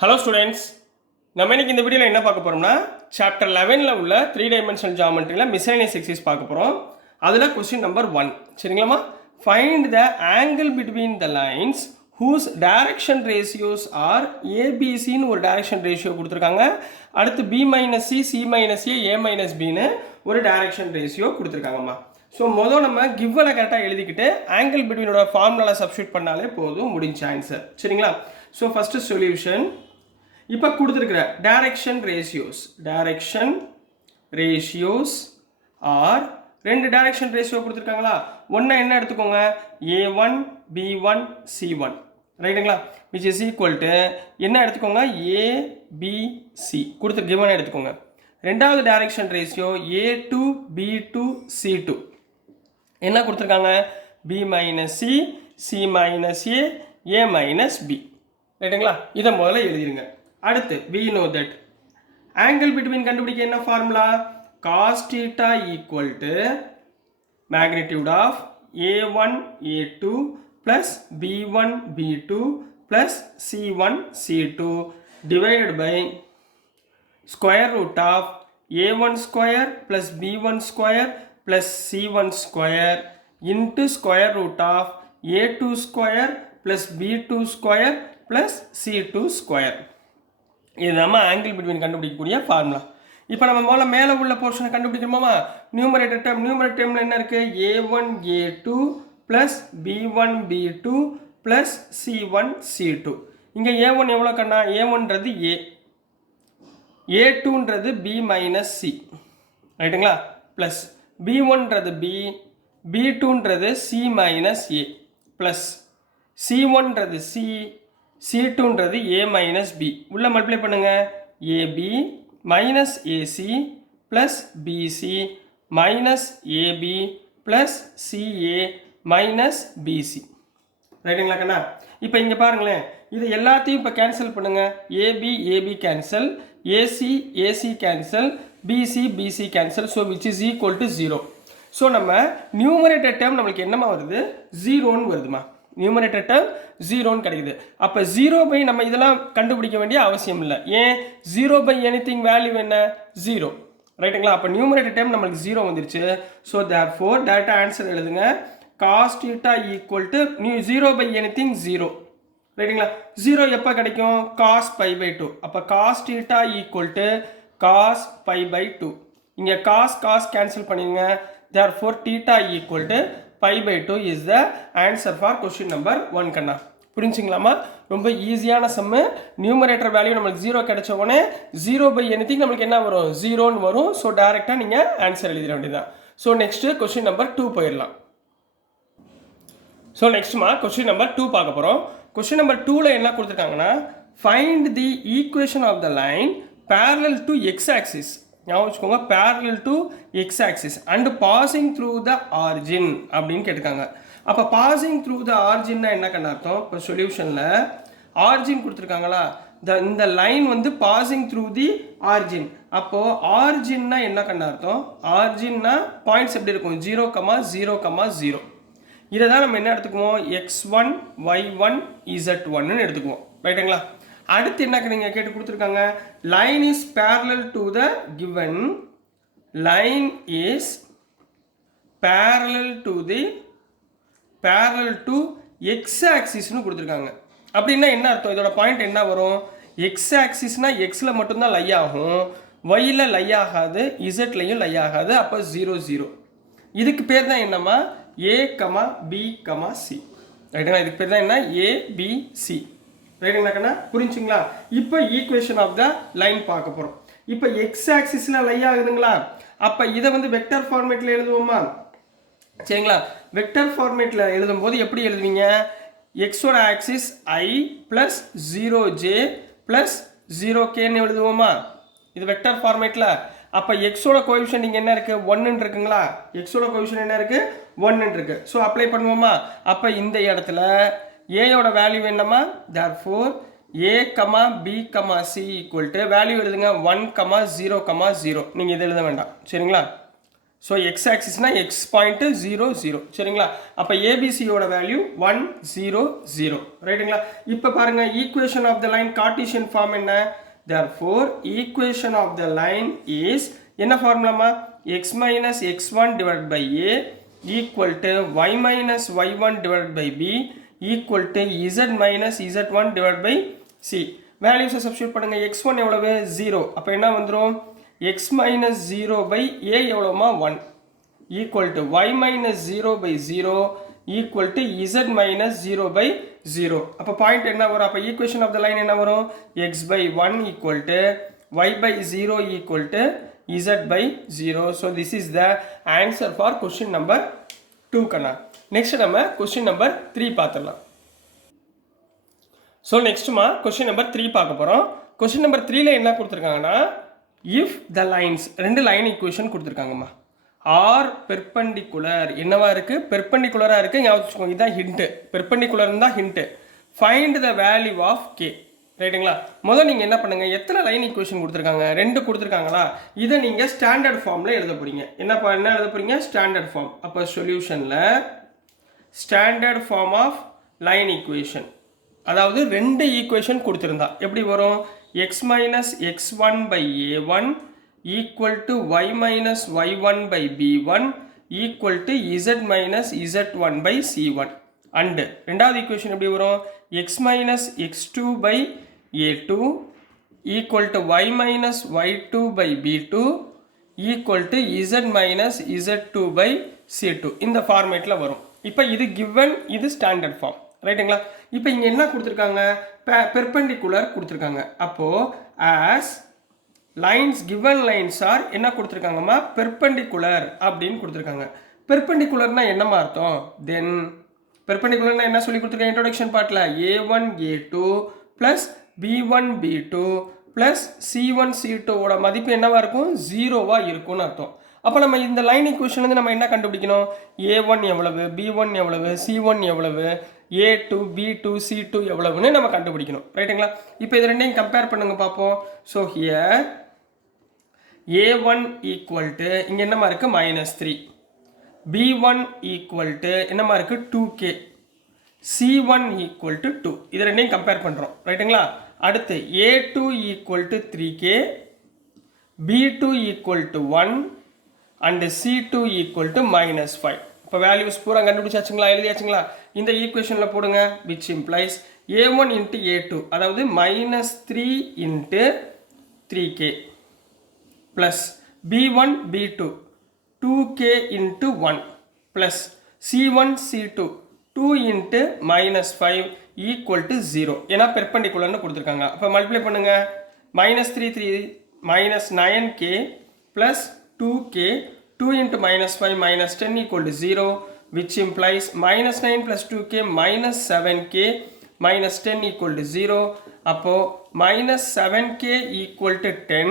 Hello students, நம்ம இன்னைக்கு இந்த வீடியோவில் என்ன பார்க்க போகிறோம்னா சாப்டர் 11ல் உள்ள 3 டைமென்ஷனல் ஜாமெட்ரியில் மிஸ்செலேனியஸ் எக்ஸசைஸ் பார்க்க போகிறோம். அதில் கொஸ்டின் நம்பர் 1 சரிங்களாமா. Find the angle between the lines whose direction ratios are ஏபிசின்னு ஒரு டைரக்ஷன் ரேஷியோ கொடுத்துருக்காங்க. அடுத்து B minus C, C minus A minus பின்னு ஒரு டைரக்ஷன் ரேஷியோ கொடுத்துருக்காங்கம்மா. ஸோ மொதல் நம்ம கிவ்வனை கரெக்டாக எழுதிக்கிட்டு ஆங்கிள் பிட்வீனோட ஃபார்முலாவில் சப்ஸ்டியூட் பண்ணாலே போதும், முடிஞ்ச ஆன்சர் சரிங்களா. So first solution. இப்போ கொடுத்துருக்குற டைரக்ஷன் ரேஷியோஸ் ஆர் ரெண்டு டைரக்ஷன் ரேஷியோ கொடுத்துருக்காங்களா. ஒன்று என்ன எடுத்துக்கோங்க, A1 B1 C1 ரைட்டுங்களா, விச் இஸ் ஈக்குவல் டு என்ன எடுத்துக்கோங்க ABC கொடுத்து கிவன் எடுத்துக்கோங்க. ரெண்டாவது direction ratio A2 B2 C2 என்ன கொடுத்துருக்காங்க, B minus C, C minus A minus B ரைட்டுங்களா. இதை முதல்ல எழுதிருங்க. அடுத்து we know that angle between கண்டுபிடிக்க என்ன formula, cos theta equal to magnitude of A1 A2 plus B1 B2 plus C1 C2 divided by square root of A1 square plus B1 square plus C1 square into square root of A2 square plus B2 square plus C2 square. இது நம்ம angle between கண்டுபிடிக்கக்கூடிய formula. இப்போ நம்ம முதல்ல மேலே உள்ள போர்ஷனை கண்டுபிடிக்கணுமா. Numerator டேர்மில் என்ன இருக்குது, A1 A2 plus B1 B2 plus C1 C2. இங்கே A1 எவ்வளோ கண்ணா, A1ன்றது A, A2ன்றது B மைனஸ் C ரைட்டுங்களா, ப்ளஸ் B1ன்றது B, B2ன்றது C மைனஸ் A ப்ளஸ் C1ன்றது C, C2ன்றது A மைனஸ் B. உள்ள மல்டிப்ளை பண்ணுங்க, AB minus AC plus BC minus AB plus CA minus BC ரைட்டுங்களா கண்ணா. இப்போ இங்கே பாருங்களேன், இது எல்லாத்தையும் இப்போ கேன்சல் பண்ணுங்க. AB cancel, AC cancel, BC cancel. So which is equal to 0. So நம்ம நியூமரேட்டர் டேர்ம் நம்மளுக்கு என்னமா வருது, 0ன்னு வருதுமா. நியூமரேட்டர் டேர்ம் 0ன்னு கிடைக்குது. அப்போ 0 பை நம்ம இதெல்லாம் கண்டுபிடிக்க வேண்டிய அவசியம் இல்லை. ஏன் 0 பை எனிதிங் வேல்யூ என்ன 0 ரைட்டுங்களா. அப்போ நியூமரேட்டர் டேர்ம் நம்மளுக்கு 0 வந்துருச்சு. ஸோ தேர்ஃபோர் டேரக்டாக ஆன்சர் எழுதுங்க, cos theta equal to 0 by anything 0 ரைட்டுங்களா. 0 எப்போ கிடைக்கும், காஸ் பை பை 2. அப்போ cos theta equal to cos pi by 2. இங்கே காஸ் கேன்சல் பண்ணிடுங்க. Therefore theta equal to pi by 2 is the answer for question number 1 கண்ணா. புரிஞ்சுங்களாமா. ரொம்ப ஈஸியான சம்மு. நியூமரேட்டர் வேல்யூ நம்மளுக்கு 0 கிடைச்ச உடனே 0 பை எனிதிங் நம்மளுக்கு என்ன வரும், 0ன்னு வரும். ஸோ டேரெக்டாக நீங்கள் ஆன்சர் எழுதிட வேண்டியதான். ஸோ நெக்ஸ்ட்டு கொஸ்டின் நம்பர் 2 போயிடலாம். ஸோ நெக்ஸ்ட்மா கொஸ்டின் நம்பர் 2 பார்க்க போகிறோம். கொஸ்டின் நம்பர் 2ல் என்ன கொடுத்துருக்காங்கன்னா, find the equation of the line parallel to x axis. ஞாபகம் வச்சுக்கோங்க, parallel to x axis and passing through the origin அப்படின்னு கேட்டுக்காங்க. அப்போ பாசிங் த்ரூ த ஆரிஜின்னா என்ன கண்ண அர்த்தம், இப்போ சொல்யூஷனில் ஆரிஜின் கொடுத்துருக்காங்களா, இந்த லைன் வந்து பாசிங் த்ரூ தி ஆரிஜின். அப்போது ஆரிஜின்னா என்ன கண்ண அர்த்தம், ஆரிஜின்னா பாயிண்ட்ஸ் எப்படி இருக்கும், 0,0,0. இதை தான் நம்ம என்ன எடுத்துக்குவோம், X1 Y1 Z1ன்னு எடுத்துக்குவோம் ரைட்டுங்களா. அடுத்து என்ன நீங்கள் கேட்டு கொடுத்துருக்காங்க, line is parallel to the given, line is parallel to x ஆக்சிஸ்னு கொடுத்துருக்காங்க. அப்படின்னா என்ன அர்த்தம், இதோட பாயிண்ட் என்ன வரும், எக்ஸ் ஆக்சிஸ்னா எக்ஸில் மட்டும்தான் லை ஆகும், ஒய்யில் லை ஆகாது, இசட்லையும் லை ஆகாது. அப்போ 0 0. இதுக்கு பேர் தான் என்னம்மா, A,B,C ரைட்டுங்களா. இதுக்கு பேர் தான் என்ன, ABC ரைட்டுங்களாக்கண்ணா. புரிஞ்சுங்களா. இப்போ ஈக்குவேஷன் ஆஃப் த லைன் பார்க்க போகிறோம். இப்போ எக்ஸ் ஆக்சிஸில் லை ஆகுதுங்களா. அப்போ இதை வந்து வெக்டர் ஃபார்மேட்டில் எழுதுவோமா, சரிங்களா. வெக்டர் ஃபார்மேட்டில் எழுதும்போது எப்படி எழுதுவீங்க, எக்ஸோட axis I plus 0J plus 0Kன்னு எழுதுவோமா, இது வெக்டர் ஃபார்மேட்டில். அப்போ எக்ஸோட கோஎஃபிஷியன்ட் இங்கே என்ன இருக்குது, 1ன்னு இருக்குங்களா. எக்ஸோட கோஎஃபிஷியன்ட் என்ன இருக்குது, 1ன்னு இருக்குது. ஸோ அப்ளை பண்ணுவோமா. அப்போ இந்த இடத்துல ஏயோட வேல்யூ என்னமா, therefore A,B,C equal to value எழுதுங்க 1,0,0. நீங்கள் இதை எழுத வேண்டாம் சரிங்களா. ஸோ எக்ஸ் ஆக்சிஸ்னா எக்ஸ் பாயிண்ட்டு 0 0 சரிங்களா. அப்போ ஏபிசியோட வேல்யூ 1 0 0 ரைட்டுங்களா. இப்போ பாருங்கள் equation of the line Cartesian form என்ன, therefore equation of the line is என்ன ஃபார்முலாமா, x minus x1 divided by a equal to y minus y1 divided by b equal to z minus z1 divided by c. வேல்யூஸை substitute பண்ணுங்க. x1 எவ்வளவு 0, அப்போ என்ன வந்துடும் x minus 0 by a எவ்வளவுமா 1 equal to y minus 0 by 0 equal to z minus 0 by 0. அப்போ point என்ன வரும், அப்போ ஈக்குவேஷன் ஆஃப் த லைன் என்ன வரும், x by 1 equal to y by 0 equal to z by 0. So this is the answer for question number 2 கண்ணா. Next நம்ம question number 3 பார்த்துடலாம். So நெக்ஸ்ட்டுமா question number 3 பார்க்க போகிறோம். கொஸ்டின் நம்பர் 3ல என்ன கொடுத்துருக்காங்கன்னா, இஃப் த லைன்ஸ் ரெண்டு லைன் ஈக்குவேஷன் கொடுத்துருக்காங்கம்மா, ஆர் பெர்பெண்டிகுலர் என்னவா இருக்குது, பெர்பெண்டிகுலராக இருக்குது, ஞாபகம் வச்சுக்கோங்க, இதுதான் ஹிண்ட்டு, பெர்பெண்டிகுலர்னு தான் hint. Find the value of k ரைட்டுங்களா. முதல் நீங்கள் என்ன பண்ணுங்கள், எத்தனை லைன் ஈக்குவேஷன் கொடுத்துருக்காங்க, 2 கொடுத்துருக்காங்களா, இதை நீங்கள் ஸ்டாண்டர்ட் ஃபார்மில் எழுத போகிறீங்க. என்ன எழுத போகிறீங்க, ஸ்டாண்டர்ட் ஃபார்ம். அப்போ சொல்யூஷனில் standard form of line equation, அதாவது 2 ஈக்குவேஷன் கொடுத்துருந்தா எப்படி வரும், x minus x1 by a1 equal to y minus y1 by b1 equal to z minus z1 by c1. And ரெண்டாவது ஈக்குவேஷன் எப்படி வரும், x minus x2 by a2 equal to y minus y2 by b2 equal to z minus z2 by c2. இந்த ஃபார்மேட்டில் வரும். இப்போ இது given, இது standard form ரைட்டுங்களா. இப்போ இங்கே என்ன கொடுத்துருக்காங்க, பெர்பெண்டிகுலர் கொடுத்துருக்காங்க. அப்போது as lines given lines R என்ன கொடுத்துருக்காங்கம்மா, பெர்பெண்டிகுலர் அப்படின்னு கொடுத்துருக்காங்க. பெர்பெண்டிகுலர்னா என்னம்மா அர்த்தம், தென் பெர்பெண்டிகுலர்னா என்ன சொல்லி கொடுத்துருக்காங்க இன்ட்ரோடக்ஷன் பார்ட்டில், a1 a2 plus b1 b2 plus c1 c2ஓட மதிப்பு என்னவா இருக்கும், 0வா இருக்கும்னு அர்த்தம். அப்போ நம்ம இந்த லைன் ஈக்குவேஷன் வந்து நம்ம என்ன கண்டுபிடிக்கணும், a1 எவ்வளவு, b1 எவ்வளவு, c1 எவ்வளவு, a2 b2 c2 எவ்வளவுன்னு நம்ம கண்டுபிடிக்கணும் ரைட்டுங்களா. இப்போ இது ரெண்டையும் கம்பேர் பண்ணுங்க பார்ப்போம். So here a1 equal to இங்கே என்னமா இருக்குது -3, b1 ஈக்குவல் டு என்னமா இருக்குது 2k, c1 ஈக்குவல் டு 2. இது ரெண்டையும் கம்பேர் பண்ணுறோம் ரைட்டுங்களா. அடுத்து a2 equal to 3k, b2 equal to 1 and c2 equal to -5. இப்போ வேல்யூஸ் பூரா கண்டுபிடிச்சாச்சுங்களா, எழுதியாச்சுங்களா. இந்த ஈக்குவேஷனில் போடுங்க, which implies a1 into a2 அதாவது -3 into 3k plus b1 b2 2k into 1 plus c1 c2 2 into -5 equal to 0. ஏன்னா பெர்பெண்டிகுலர்னு கொடுத்துருக்காங்க. அப்போ மல்டிப்ளை பண்ணுங்க, -3 3 -9k plus 2k 2 into -5 minus 10 equal to 0, which implies -9 plus 2k minus 7k minus 10 equal to 0. அப்போ -7k equal to 10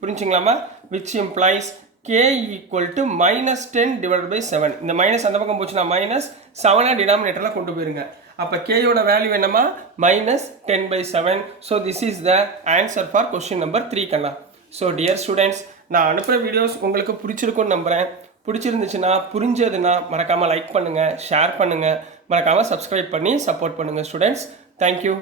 புரிஞ்சுங்களாமா, which implies k equal to -10 divided by 7. இந்த minus அந்த பக்கம் போச்சுன்னா -7 டினாமினேட்டரில் கொண்டு போயிருங்க. அப்போ k யோட வேல்யூ என்னமா, -10/7. So this is the answer for question number 3 கண்ணா. ஸோ டியர் ஸ்டூடெண்ட்ஸ், நான் அனுப்புகிற வீடியோஸ் உங்களுக்கு பிடிச்சிருக்குன்னு நம்புகிறேன். பிடிச்சிருந்துச்சுன்னா, புரிஞ்சதுன்னா மறக்காமல் லைக் பண்ணுங்கள், ஷேர் பண்ணுங்கள், மறக்காமல் சப்ஸ்கிரைப் பண்ணி சப்போர்ட் பண்ணுங்கள் ஸ்டூடெண்ட்ஸ். தேங்க்யூ.